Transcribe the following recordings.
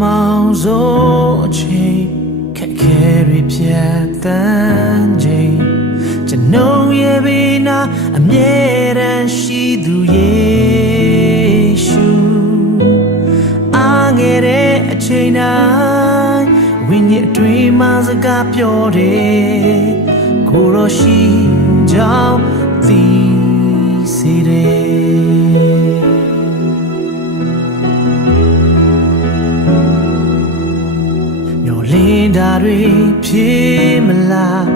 မောင်စိုးအချိန်ခက်ခဲတွေဖြတ်တန်းချိန်ကျွန်တော်ရဲ့ဘေးနာအမြဲတမ်းရှိသူယေရှုအားငယ်တဲ့အချိန်တိုင်းဝိညာဉ်အတွင်းမှာစကားပြောတယ်ကိုရောရှိကြောင်းသိစေတယ်လင်းတာတွေဖြေမလား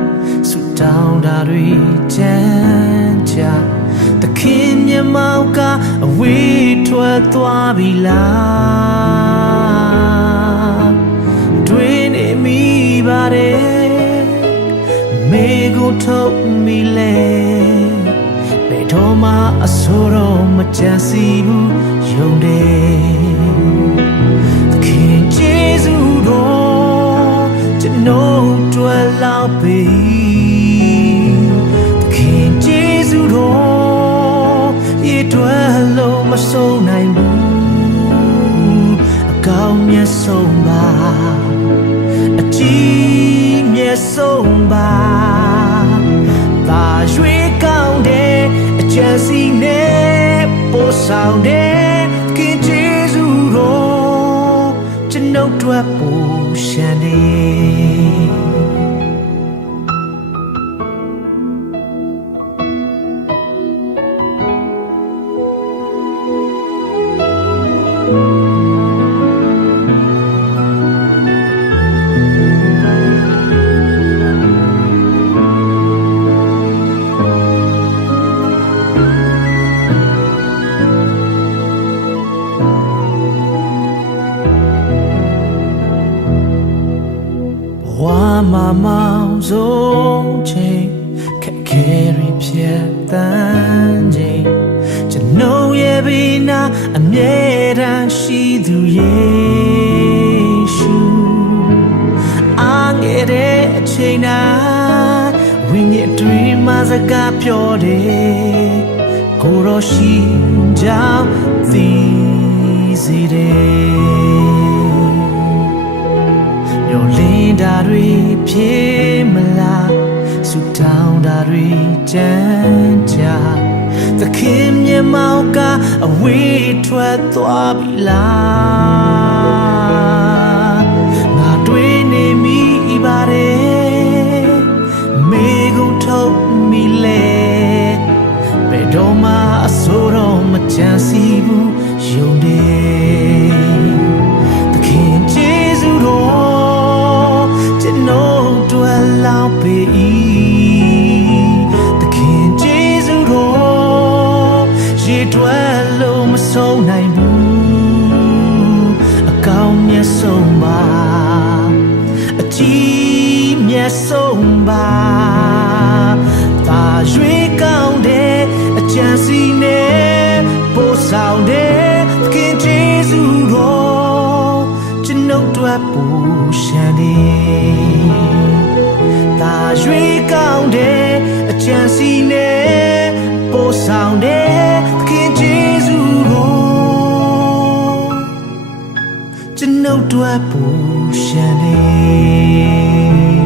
ဆူတောင်းတာတွေချမ်းချသခင်မျက်မှောက်ကအဝေးထွက်သွားပြီလားတွေ့နေမိပါတယ်မေကိုထုတ်မိလဲဘယ်တော့မှအဆိုးတော့မကြံစီဘူးယုံတယ်သခင်ယေရှုတော်ကျွန်တော်တွေ့လောက်ပြီသခင်ယေရှုတော်ရေတွေ့လို့မဆုံးနိုင်ဘူးအကောင်းမြတ်ဆုံးပါအကြီးမြတ်ဆုံးပါသာရွေးကောင်းတဲ့အကျဉ်းစီနဲ့ပို့ဆောင်တဲ့သခင်ယေရှုတော်ကျွန်တော်တွေ့ဖို့ရှမ်းတယ်ဝါမမောင်ဆုံးချိန်ခက်ခဲတွေဖြတ်တန်းချိန်ကျွန်တော်ရဲ့ဘေးနာအမြဲတမ်းရှိသူယေရှုအားငယ်တဲ့အချိန်တိုင်းဝိညာဉ်အတွင်းမှာစကားပြောတယ်ကိုရောရှိကြောင်းသိစေတယ်လင်းတာတွေဖြေမလားဆူတောင်းတာတွေကြမ်းကြသခင်မျက်မှောက်ကအဝေးထွက်သွားပြီလားငါတွေ့နေမိပါတယ်မေကိုထုတ်မိလဲဘယ်တော့မှအဆိုးတော့မကြံစီဘူးယုံတယ်သခင်ယေရှုတော်ကျွန်တော်တွေ့လောက်ပြီသခင်ယေရှုတော်ရေတွေ့လို့မဆုံးနိုင်ဘူးအကောင်းမြတ်ဆုံးပါအကြီးမြတ်ဆုံးပါသာရွေးကောင်းတဲ့အကြံစီနဲ့ပို့ဆောင်တဲ့သခင်ယေရှုတော်ကျွန်တော်တွေ့ဖို့ရှမ်းတယ်သာရွေးကောင်းတဲ့အကြံစီနဲ့ပို့ဆောင်တဲ့သခင်ယေရှုတော်ကျွန်တော်တွေ့ဖို့ရှမ်းတယ်